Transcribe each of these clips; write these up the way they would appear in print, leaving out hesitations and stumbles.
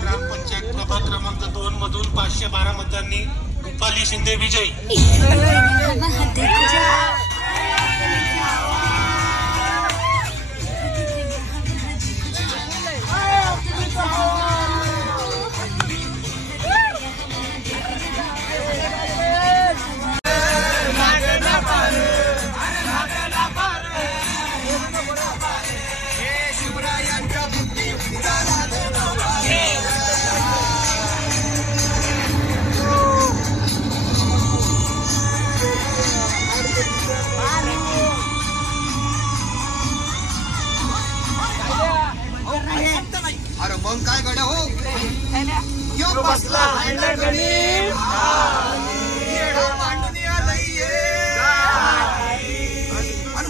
ग्रामपंचायत प्रभाग क्रमांक 2 मधून 512 मतदारांनी रुपाली शिंदे विजयी. अरे मग काय गड्या हो बसला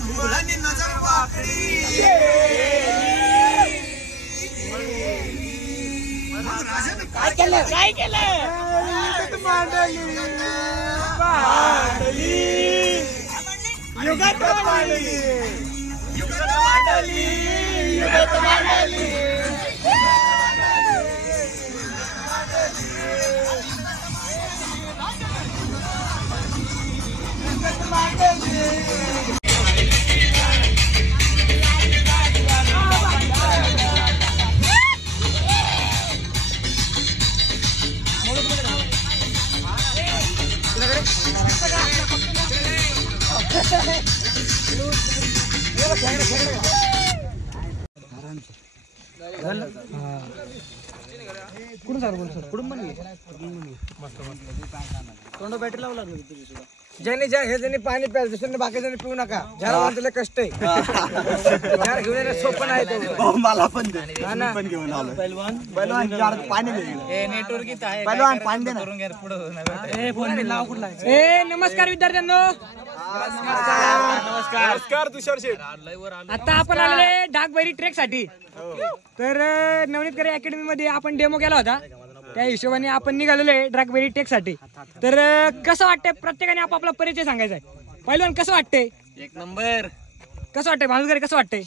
मुलांनी नजर वाकडी काय केलं युगात कुठून सर बोल सर कुठून पण तोंड बॅटरी लावला ज्याने ज्या पाणी प्यायचं दुसऱ्याने बाकीच्याने पिऊ नका ज्याला तुला कष्ट आहे झाड घेऊन येणं सोपं नाही मला पण घेऊन आलो पहिलवान पाणी नेटवर्क इथं आहे पहिलवान पाणी दे नमस्कार विद्यार्थ्यांनो नमस्कार तुषार शेठ. आता आपण आलेले डाकबैरी ट्रेक साठी तर नवनीतकरी अकॅडमी मध्ये आपण डेमो केला होता त्या हिशोबाने आपण निघालेलो आहे डाकबैरी ट्रेक साठी. तर कसं वाटतंय प्रत्येकाने आपापला परिचय सांगायचा आहे. पहिलवान कसं वाटतंय? एक नंबर. कसं वाटतंय भानुसकरी कसं वाटतंय?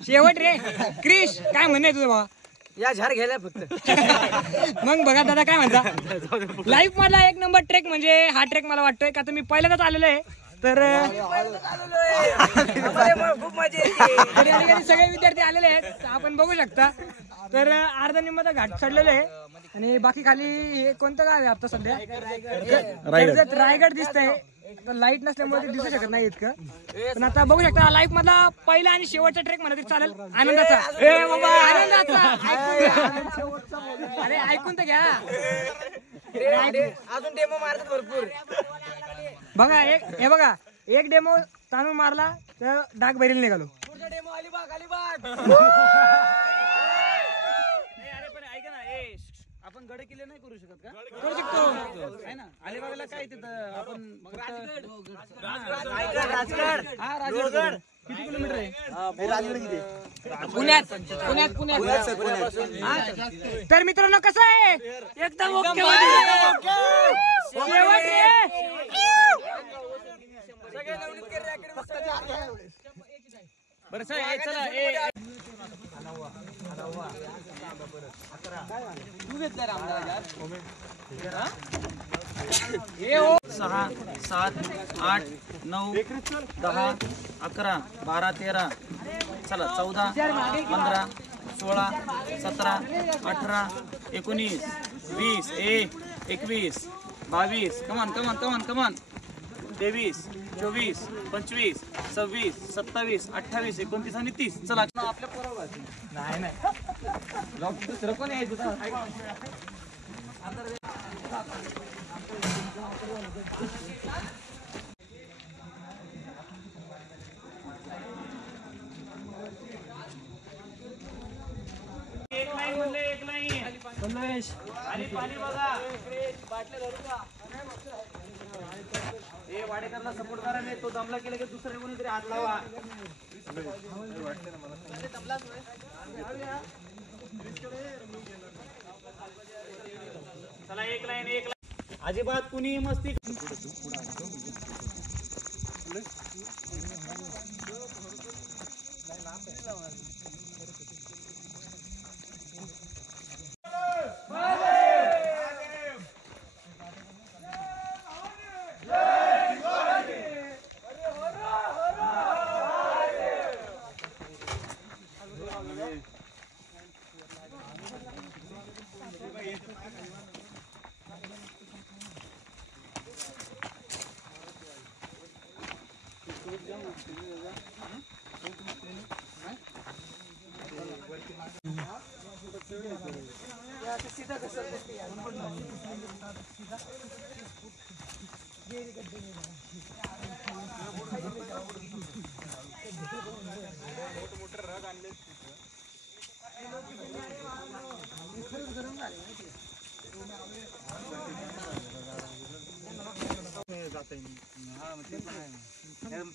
शेवट रे. क्रिश काय म्हणणं आहे तुझं बाबा? या झाड घ्यायला फक्त मग बघा दादा काय म्हणता लाईफ मधला एक नंबर ट्रेक म्हणजे हा ट्रेक मला वाटतोय का तुम्ही पहिल्यांदाच आलेलो आहे तर खूप मजा येते. सगळे विद्यार्थी आलेले आहेत आपण बघू शकता. तर अर्धा निम्माचा घाट चढलेला आहे आणि बाकी खाली हे कोणतं गाव आहे आता सध्या रायगड दिसतंय. लाईट नसल्यामुळे ते दिसू शकत नाही इतकं. पण आता बघू शकता लाईफ मधला पहिला आणि शेवटचा ट्रेक म्हणा तरी चालेल. आनंदाचा अरे ऐकून तर घ्या. अजून डेमो मारतात भरपूर. बघा हे बघा एक डेमो ताणून मारला तर डाग बैरीला निघालो. डेमो अलिबाग अलिबाग. अरे पण ऐका ना आपण गड किल्ले नाही करू शकत का? करू शकतो आहे ना. अलिबागला काय तिथं आपण राजगड. हा राजगड किती किलोमीटर आहे? राजगड किती? पुण्यात. तर मित्रांनो कसं आहे एकदम ओके बरं चला तू घेतला रामदास 6 7 8 9 10 11 12 13 चला 14 15 16 17 18 19 20 21 22 कमान 23 24 25 26 27 28 29 आणि 30 चला आपल्या बरोबर नाही दुसरं कोण यायचं एक लाईन आणि पाणी बघा हे वाडेकरला सपोर्ट करा नाही तो दमला केला की दुसरे कोणीतरी हात लावा. चला एक लाईन अजिबात कुणी मस्ती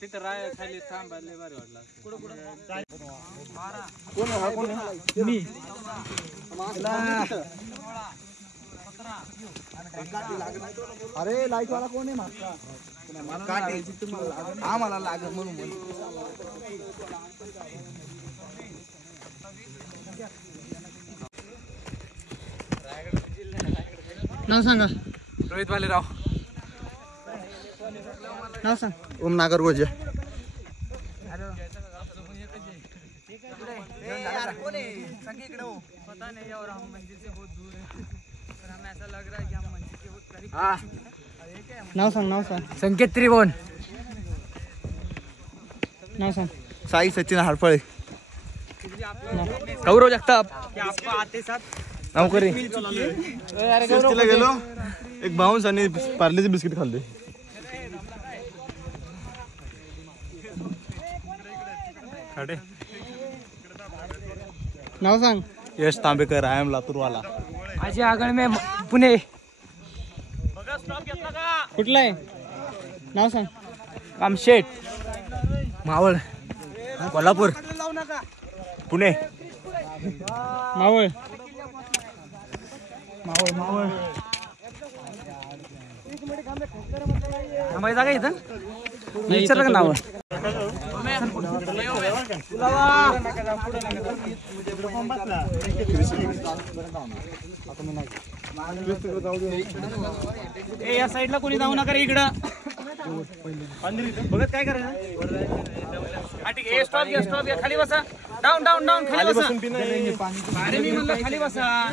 तिथं राय खाली थांबायला बरं वाटलं. मी अरे लाईट वाला कोण आहे मागचा? आम्हाला लागत म्हणून नाव सांगा. रोहित भालेराव. नाव सांग. ओम नागर गोजे. नाव सांग. संकेत त्रिभुवन. नाव सांग. साई सचिन हरफळे. गौरव जगताप. नौकरी गेलो. एक बाउन्स आणि पार्लेचे बिस्किट खाल्ले. नाव सांग. यश तांबेकर. आय एम लातूरवाला. माझी आगळ में पुणे. कुठला आहे? नाव सांग. कामशेट. मावळ. कोल्हापूर. पुणे. मावळ. थांबायचं जागा इथं विचारलं का नाव? या साईडला कोणी जाऊ नका रे इकडं. बघत काय करायचं? ठीक आहे. स्टॉप घ्या खाली बसा. डाऊन खाली बसा. अरे मी म्हणलं खाली बसा.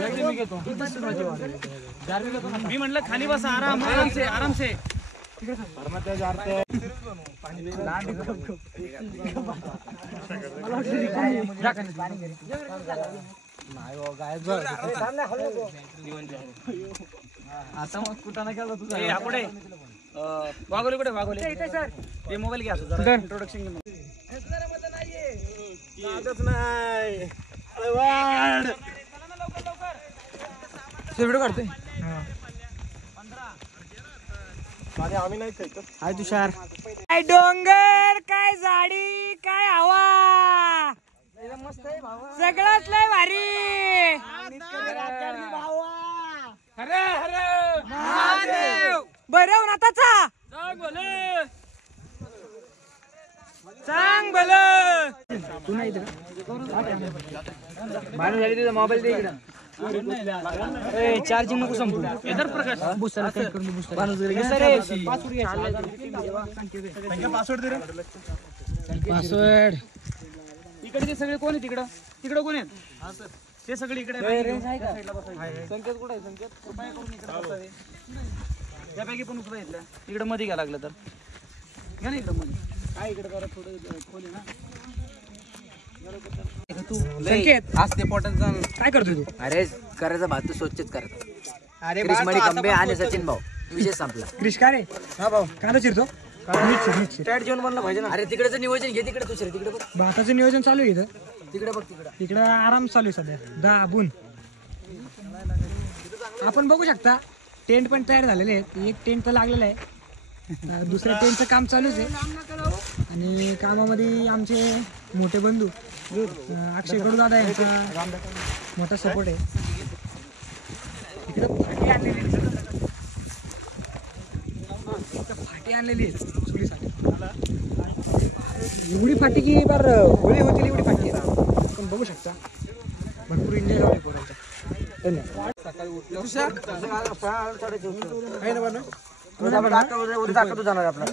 मी म्हणलं खाली बसा. आराम से. आता मग कुठं नाही केला तुझा पुढे वागोले कुठे वागोले सर ते मोबाईल घ्या तुझा इंट्रोडक्शन व्हिडिओ काढतोय आम्ही नाही खायचं. हाय तुषार. काय डोंगर, काय झाडी, काय हवा, सगळंच लय भारी. हरे हरे महादेव. बरं नाताचा सांग भलं. तू नाही मोबाईल दे इकडं. चार्जिंग नको संपू. इधर प्रकाश पासवर्ड इकडे सगळे कोण आहे तिकडं तिकडं कोण आहेत ते सगळे इकडे संकेत कुठे आहे संकेत कृपया करून इकडे बसावे त्यापैकी पण उचला इथल्या इकडे मध्ये घ्या लागलं तर घ्या ना इकडं मध्ये काय इकडे जरा थोडं खोली ना संकेत आज ते पोटात काय करतोय तू? अरे करायचा भात तू स्वच्छच करत क्रिस्मडी कंबे आणि सचिन भाऊ विषय संपला. क्रिश का रे? हा भाऊ कांदा चिरतो. टॅट जेवण बनलं पाहिजे ना. अरे तिकडचं नियोजन घे तिकडे दुसरे तिकडे बघ भाताचं नियोजन चालू आहे इथं. तिकडे बघ तिकडे तिकडं आराम चालू आहे सध्या दाबून. आपण बघू शकता टेंट पण तयार झालेले आहेत. एक टेंट तर लागलेलं आहे. दुसऱ्या टेंटचं काम चालूच आहे. आणि कामामध्ये आमचे मोठे बंधू अक्षय कडूदादा यांचा मोठा सपोर्ट आहे. इकडे फाटी आणलेली आहे. फाटी आणलेली आहे चुलीसाठी. एवढी फाटी की बार होळी होतील एवढी फाटी आहे. आपण बघू शकता भरपूर एन्जॉय झाले पोरांचा. धन्यवाद. उद्या जाणार आपला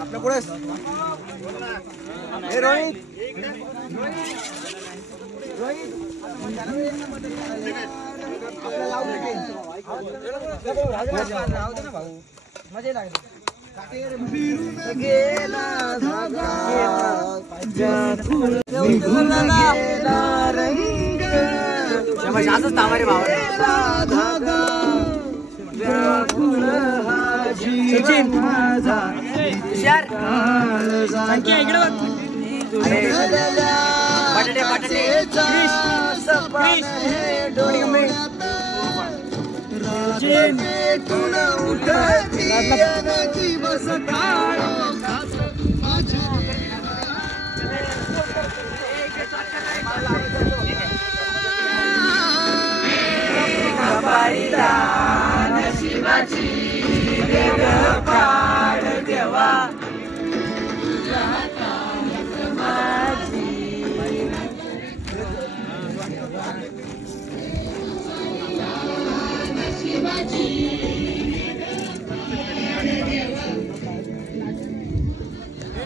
आपलं पुढे रोहित मजा लागली. असंच तामारे भावा सचिन हुशार संख्या इकडे बघ. बटाटे बटाटे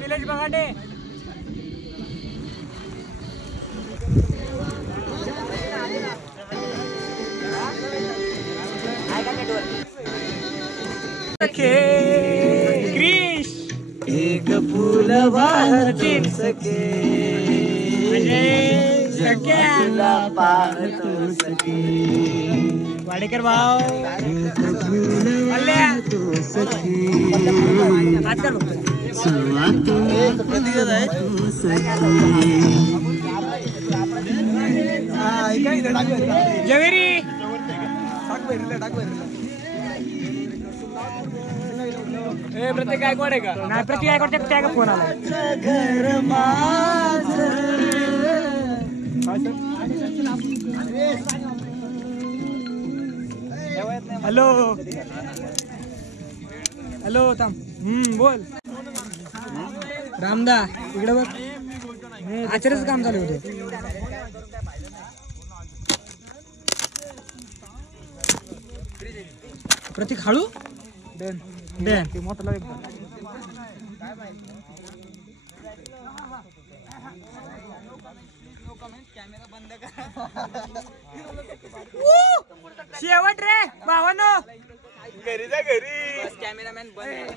निलेश बगाडे क्रिश एक फुल वाहतून सके पाहतो सके वाडेकर भाऊ आज कर जवेरी प्रत्येक गायकवाड आहे का? नाही प्रत्येक गायकवाडच्या त्या फोन आला. हॅलो हॅलो थांब. बोल रामदा इकडे बघ. आचार्याचं काम चालू होतं. प्रतीक हळू डॅन मोठा शेवट रे भावानो. घरी जा घरी. कॅमेरामॅन बंद.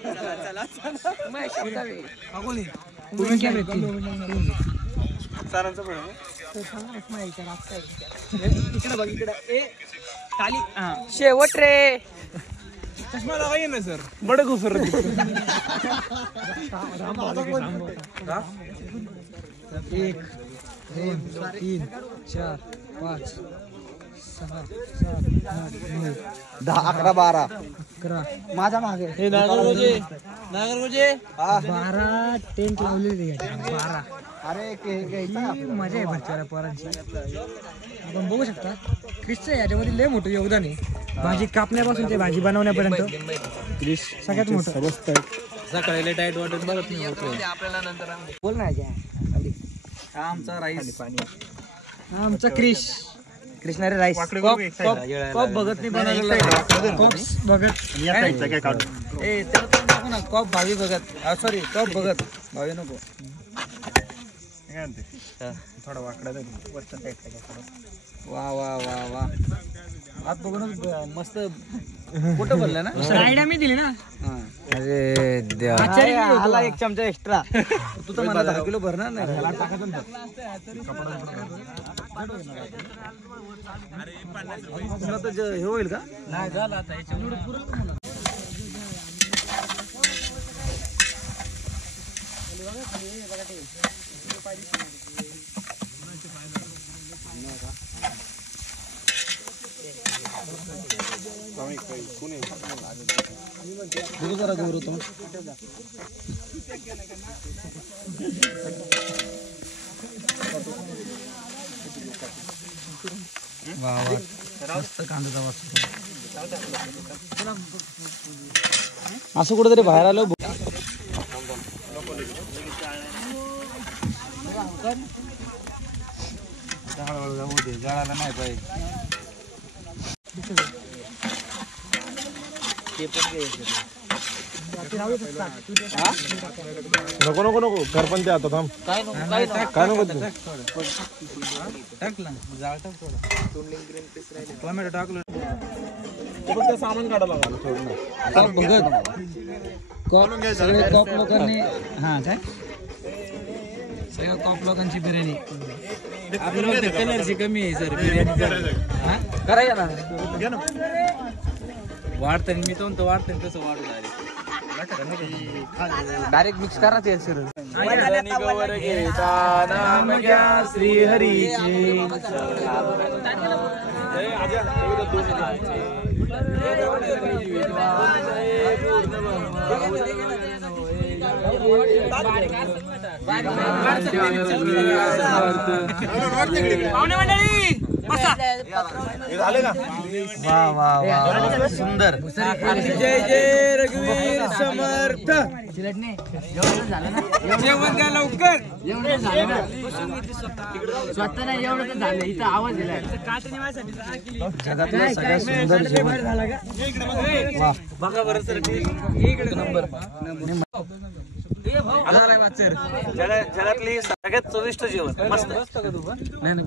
सरांचं पण इकडे बघ इकडे. ए खाली. शेवट रे. चष्मा लावाय ना सर. बडं घुसर. 1 2 3 4 5 6 7 8 9 10 11 12. 11 माझ्या मागे. हे नागरगोजे 12 टेंट लावलेली आहे. 12 अरे मजा आहे बच्चाला पोरांची. आपण बघू शकता क्रिसचं याच्यामध्ये लय मोठं योगदान आहे. भाजी कापण्यापासून ते भाजी बनवण्यापर्यंत क्रिस सगळ्यात मोठं. सकाळी टाईट वाटत बघत नाही बोल ना हा आमचा राईस आमचा क्रिश कृष्णारे राईस. कॉप बघत नाही बनवलेला कॉप्स बघत ए त्याला तर नको ना कॉप भावी बघत सॉरी कॉप बघत भावी नको थोडा वाकडा वा वा वा वा आत बघूनच मस्त कुठं बोलला ना आयडिया मी दिली ना. अरे आला एक चमचा एक्स्ट्रा. तू तर मला 10 किलो भरणार नाही तुला तर हे होईल का नाही झाला आता याच्यामुळे जरा गौरव तो असं कुठेतरी बाहेर आलो जळाला नाही पाहिजे नको नको नको घर पण ते आता थांब. काय नको तू. टाकला जाळ टाक थोडा टोमॅटो टाकलं फक्त सामान काढायला लागलं थोडं. बघत सगळे कॉप लोकांनी हा काय सगळ्या कॉप लोकांची बिर्याणी आपल्याला कलरची कमी आहे सर बिर्याणी करायचं ना वाढतं मी तो वाढतं तसं वाढू डायरेक्ट मिक्स करा ते सर श्रीहरीची पाहुणे मंडळी बसा. झाले का? वा वा वा सुंदर जय जय रघुवीर समर्थ जेवण द्या लवकर. स्वतः नाही एवढं तर झालं इथं आवाज दिलाय. जगातलं सगळ्यात सुंदर जेवण वा बघा बरं सर नंबर जगातली सगळ्यात चविष्ट जेवण मस्त नाही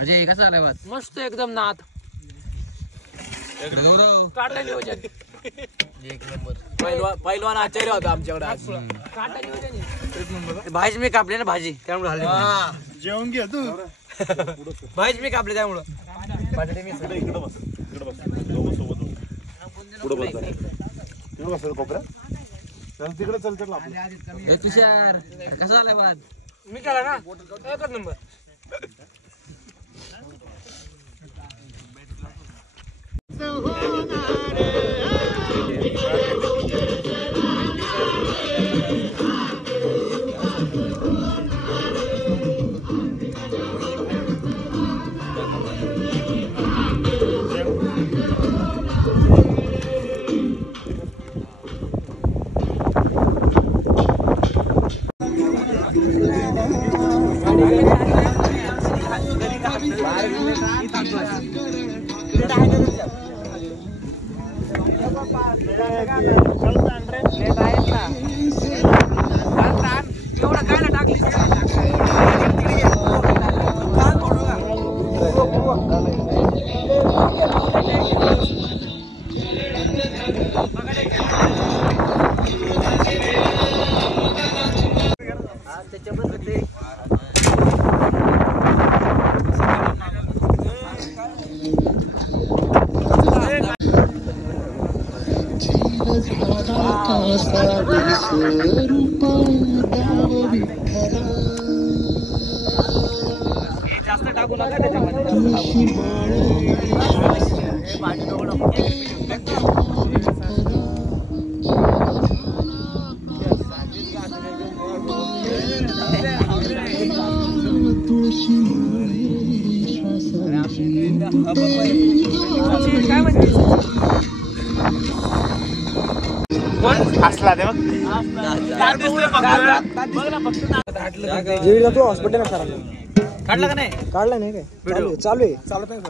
अजय कसा आलाय बात मस्त एकदम नाद. गौरव काटा नियोजन. पहिलवान आचार्य होता आमच्याकडे आज. काटा नियोजन. भाजी मी कापली ना भाजी त्यामुळे हल्ली जेवण घे तू. भाजी मी कापली त्यामुळं इकडे बस सोबत पुढे बस तिकडे बस कोपऱ्या चल तिकडे चल चल आपलं. हे तुषार कसा आलाय बात मी केला ना एकच नंबर. चल जास्त टाकू नका त्याच्यामध्ये. काय म्हणते असला ते मग तू हॉस्पिटल काढला का नाही? काढला नाही काय चालू आहे चालत नाही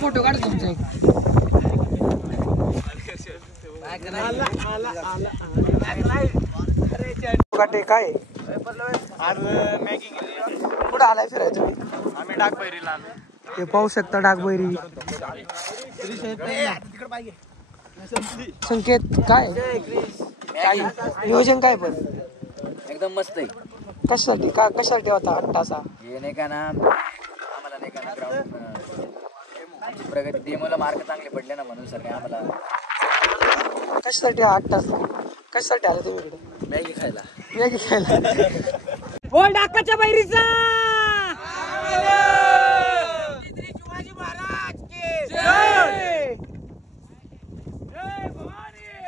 फोटो काढतो तुमचे. काय आज मॅगी केली. कुठं आलाय फिरायचं तुम्ही? आम्ही डाकबैरीला आलो. हे पाहू शकता डाकबैरी. संकेत काय नियोजन काय पण एकदम मस्त आहे. कशासाठी कशासाठी होता 8 तासा? हे नाही का ना आम्हाला नाही का ना ग्राउंड आमची प्रगती डेमोला मार्क चांगले पडले ना म्हणून सर आम्हाला कशासाठी 8 तास कशासाठी आले तुम्ही इकडे? मॅगी खायला. मॅगी खायला. ओ डाकाच्या बैरीचा शिवाजी महाराज के जय.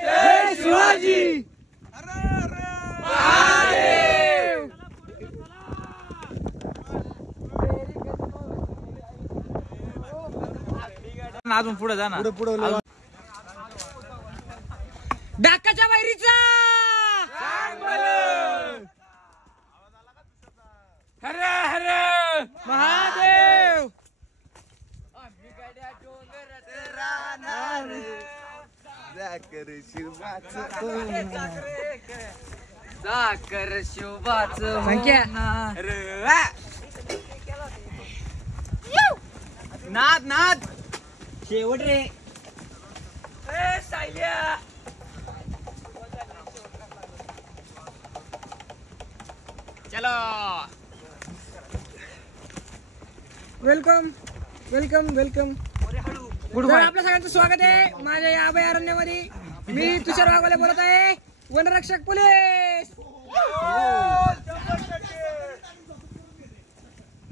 जय शिवाजी. अजून पुढे जा ना. डाकाच्या बैरीचा हर हर महादेव. साखर शिवाच संख्या नाद नाद शेवट रे. चलो. Welcome welcome welcome. तर आपल्या सगळ्यांचं स्वागत आहे माझ्या या अभयारण्यामध्ये. मी तुषार वाघोले बोलत आहे, वनरक्षक पोलीस.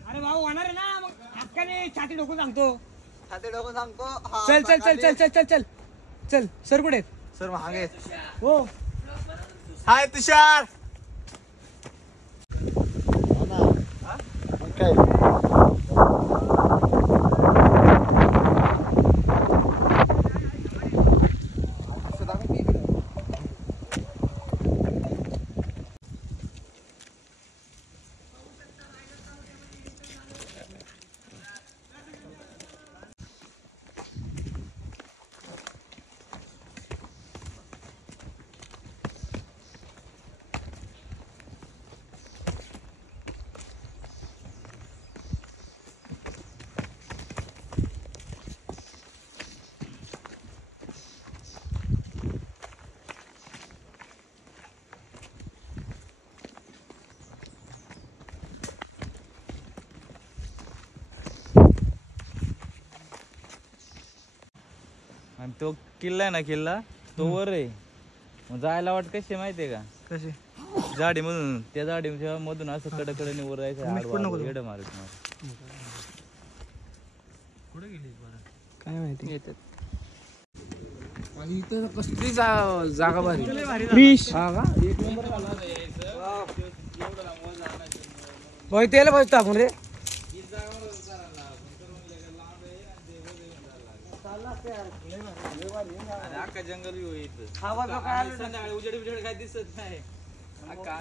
अरे भाऊ होणार आहे ना मग हक्काने छाती डोकून सांगतो. चल चल चल चल चल चल चल चल. सर कुठे आहेत? सर मागे. हो हाय तुषार. आणि तो किल्ला आहे ना, किल्ला तो वर आहे. मग जायला वाट कशी माहितीये का? कसे जाडी मधून त्या जाडी मधून असं कडकडे वर जायचं. येडं मारत कुठे गेली काय माहिती. इथं कसली जागा भारी. फिश भाई तेल बसतो आपण रे. अख्खा जंगल संध्याकाळी उजेड बिजेड काय दिसत नाही. अख्खा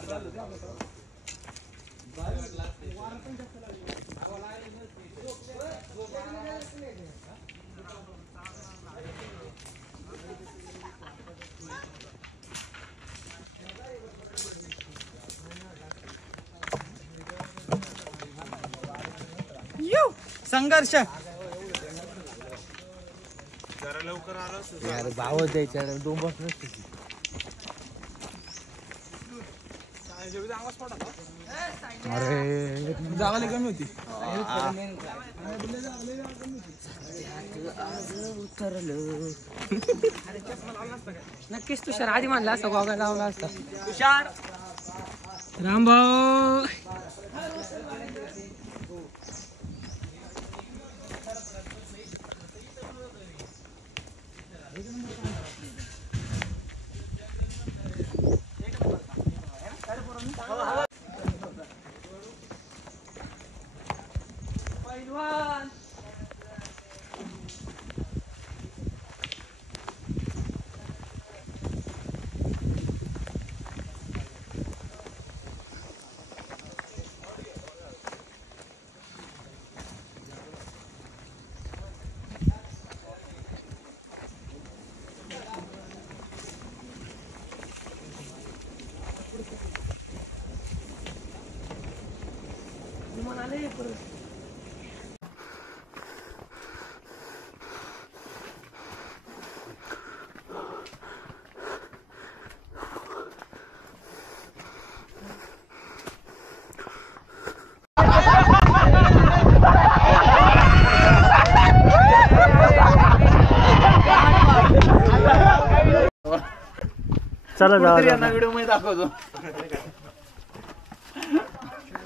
संघर्ष. जागाला कमी होती. नक्कीच तुषार आधी म्हणला असता गोगा लावला असता. तुषार रामभाऊ व्हिडिओ मध्ये दाखवतो.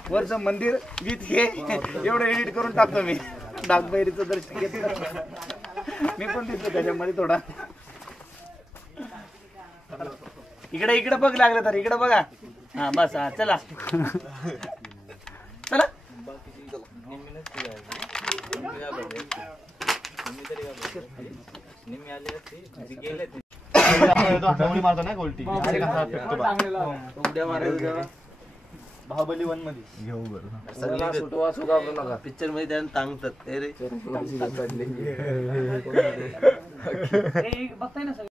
वरचं मंदिर विथ हे एवढं एडिट करून टाकतो मी. डाकबैरीचं दर्शन घेतलं मी पण दिसतो त्याच्यामध्ये थोडा. इकडे इकडे बघ लागलं तर इकडे बघा. हा बस हा चला चला. मारतो ना गोल्टी बाहुबली 1 मध्ये घेऊ बरं. पिक्चर मध्ये त्यांना सांगतात रे बघताय ना सगळं.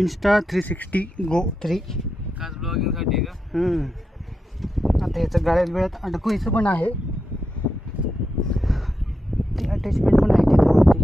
इंस्टा 360 गो 3 खास ब्लॉगिंग साठी का? आता याचं गाड्यात वेळात अडकवायचं पण आहे. ती अटॅचमेंट पण आहे त्याच्यावरती.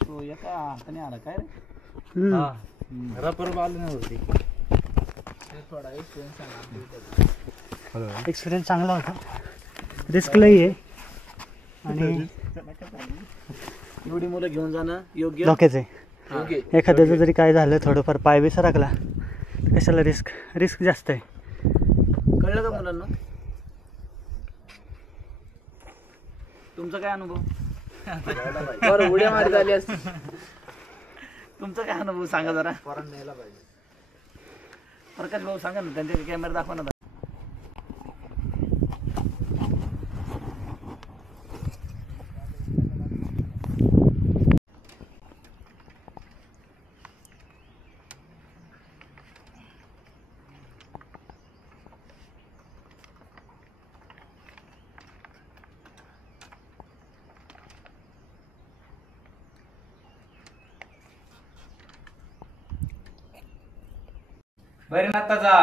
तो एका हाताने आला काय रे? एक्सपिरियन्स चांगला होता. रिस्क लई आहे आणि एवढी मुलं घेऊन जाणं योग्य धोक्याच आहे. योग्य एखाद्याचं जरी काय झालं थोडंफार पाय बी सरकला तर कशाला रिस्क जास्त आहे. कळलं का मुलांना? तुमचा काय अनुभव? बरं उड्या मारीत आली असती. तुमचा काय अनुभव सांगा जरा. प्रकाश भाऊ सांगा ना, त्यांच्या कॅमेरा दाखवा ना. बरे ना आता जा.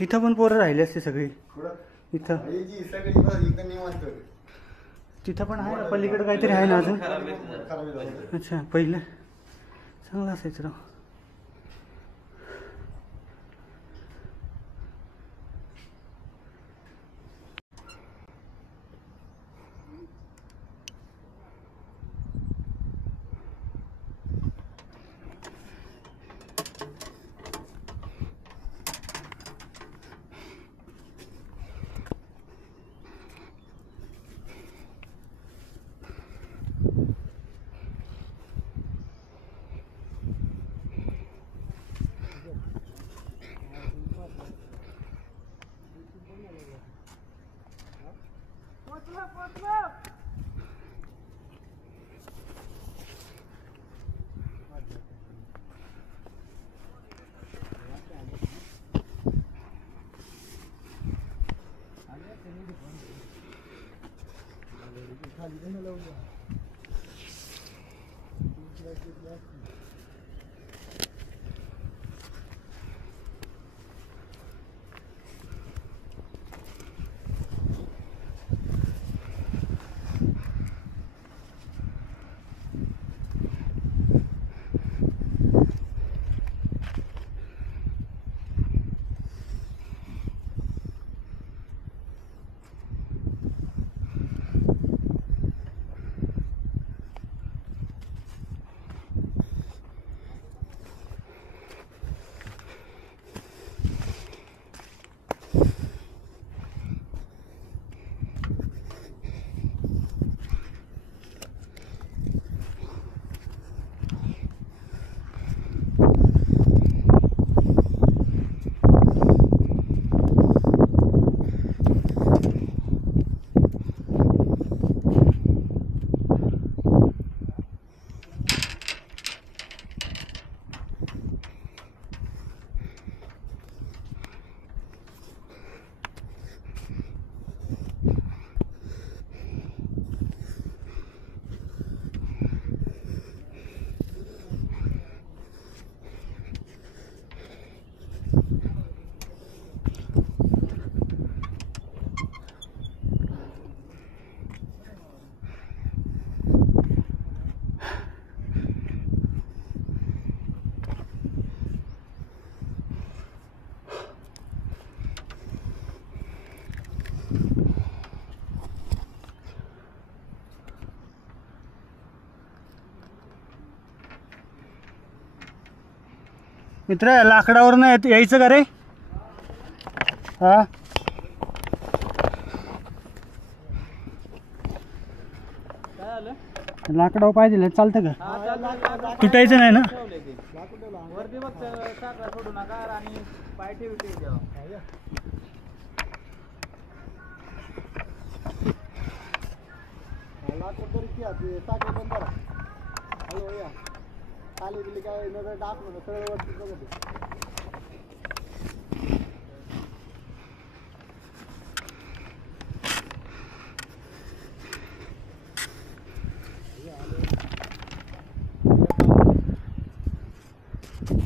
इथं पण पोरं राहिली असते सगळी. इथं तिथं पण आहे ना, पलीकडे काहीतरी आहे ना अजून. अच्छा पहिलं चांगलं असायचं राव. मित्र लाकडावर नाही यायचं का रे? हा लाकडावर पाहिजे चालतं का? तुटायचं नाही ना? वरती बघ साखर सोडू नका आणि पाय ठेवी ठेवा.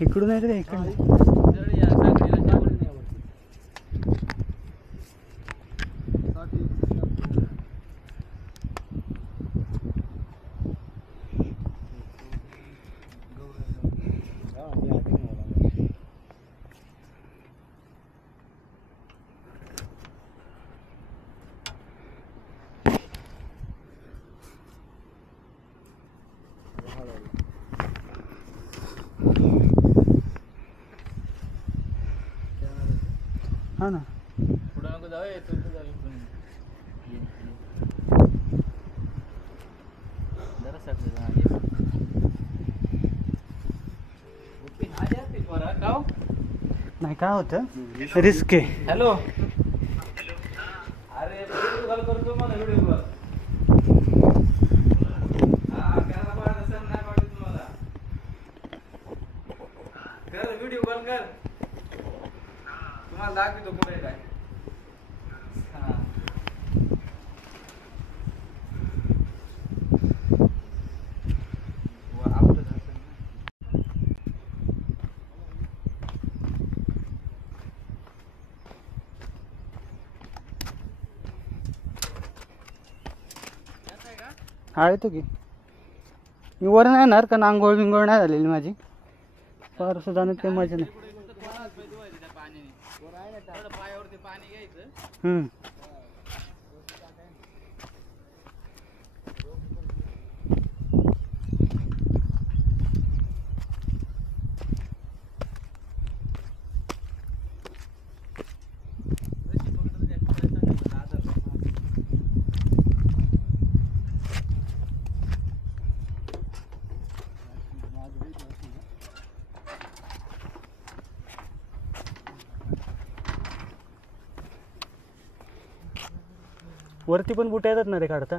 इकडून आहे रे इकडून. हा ना पुढं नको जाऊ नाही काय होतं रिस्क आहे. हॅलो अरे कॉल करतो मला व्हिडिओ कॉल. कर व्हिडिओ कॉल कर तुम्हाला दाखवतो कुठे काय. हा येतो की. मी वर नाही येणार कारण आंघोळ बिंघोळ नाही झालेली माझी. फार सुद्धा काही मजा नाही. पायावरती पाणी घ्यायचं. वरती पण बुट येतात ना रे काढता.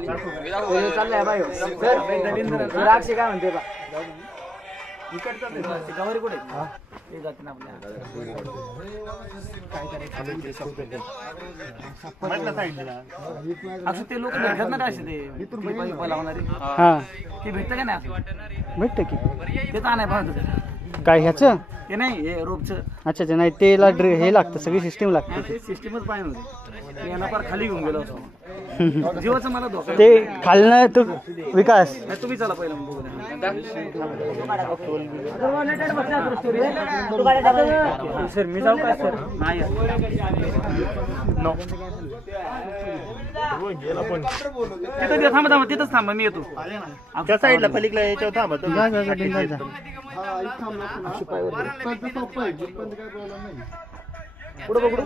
चाललाय बाय सर राक्षे काय म्हणते बा गावारी कुठे ते जाते ना असं ते लोक भेटत ना असे ते लावणारे हा ते भेटतं का नाही भेटतं की ते तर नाही पाहत काय ह्याचं ते नाही हे रोपचं अच्छा अच्छा नाही तेला हे लागतं सगळी सिस्टीम लागते सिस्टीमच पाहिजे होते यांना फार खाली घेऊन गेलो असं जीवाचं मला धोका ते खालनं तो विकास नाही, तुम्ही चला पहिलं बघू सर मी जाऊ का सर नाही तिथं थांबा थांबा तिथंच थांबा मी येतो त्या साईडला पलीकडला याच्यावर थांबा तो. जा जा जा बिंदास जा पुढं बघू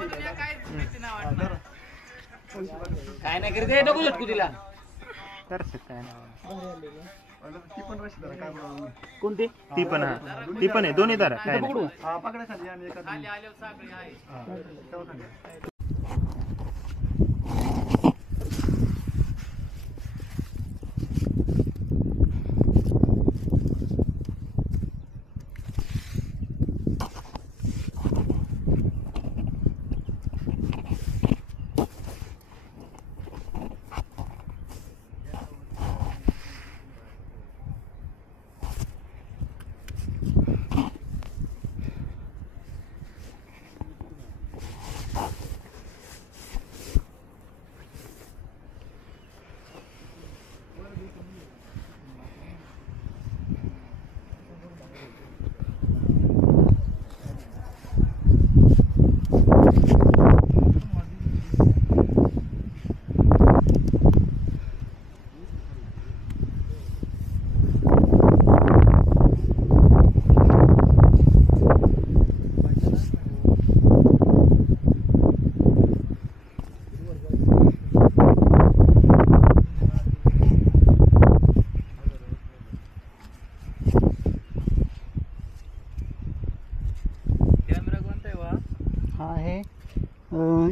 काय नाही करते नको झटकू तिला कोणती ती पण आहे दोन्ही धरा काय नाही. पकडू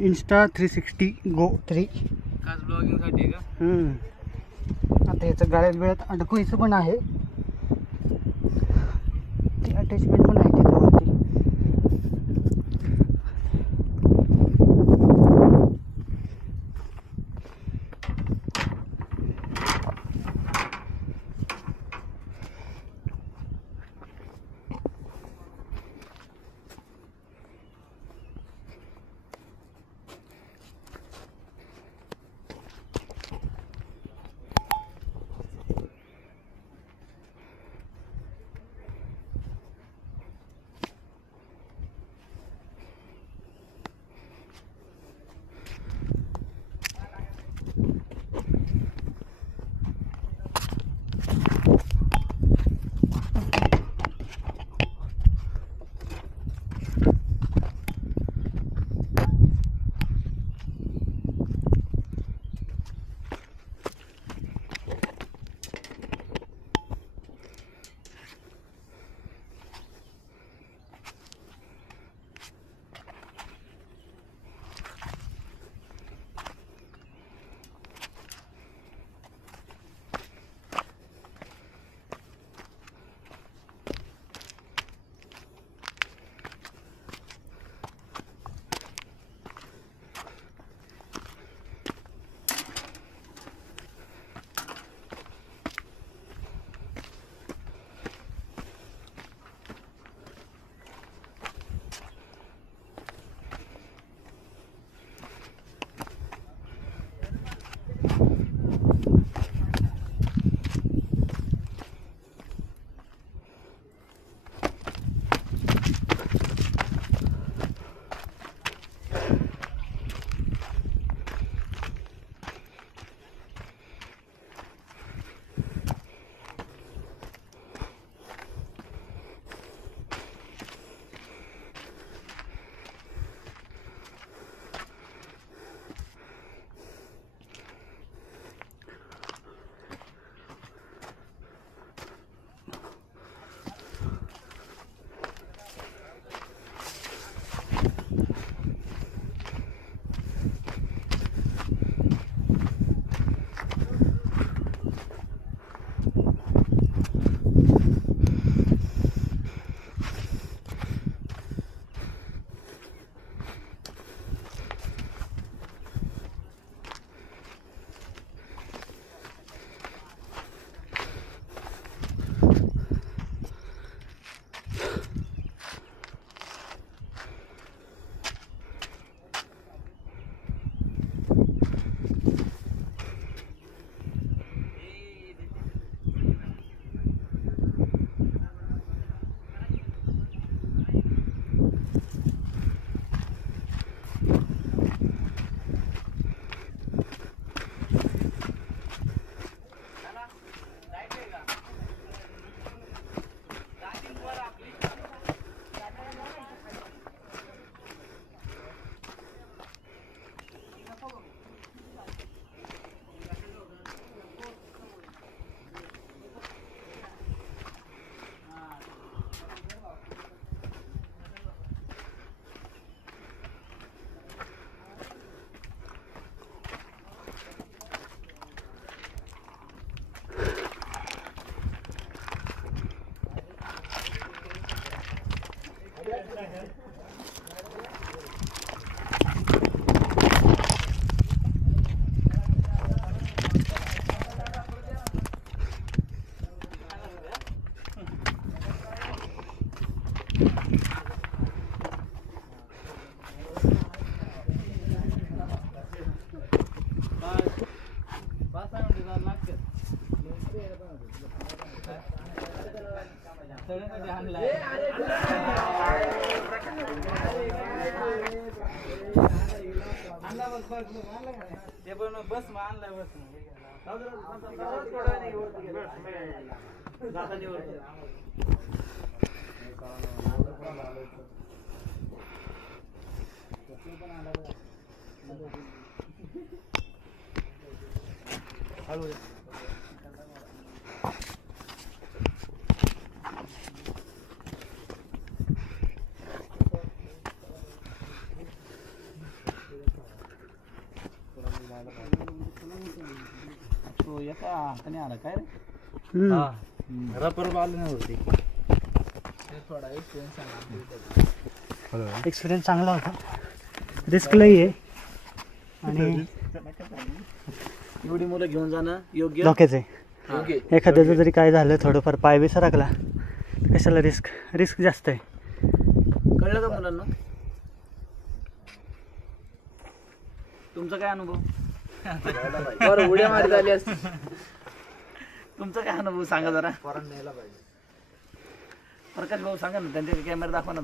इंस्टा 360 गो 3 खास ब्लॉगिंगसाठी का आता याचं गाड्यात बिळ्यात अडकवायचं पण आहे ती अटॅचमेंट पण आहे त्याच्यावरती एक्सपिरियन्स चांगला होता. रिस्क लई आहे आणि एवढी मुलं घेऊन जाणं योग्य धोक्याचं आहे. एखाद्याचं जरी काय झालं थोडंफार पाय बी सरकला तर कशाला रिस्क जास्त आहे. कळलं का मुलांना? तुमचा काय अनुभव? बरं उड्या मारी झाली असती. तुमचा काय अनुभव सांगा जरा. प्रकाश भाऊ सांगा ना, त्यांचे कॅमेरा दाखवा ना.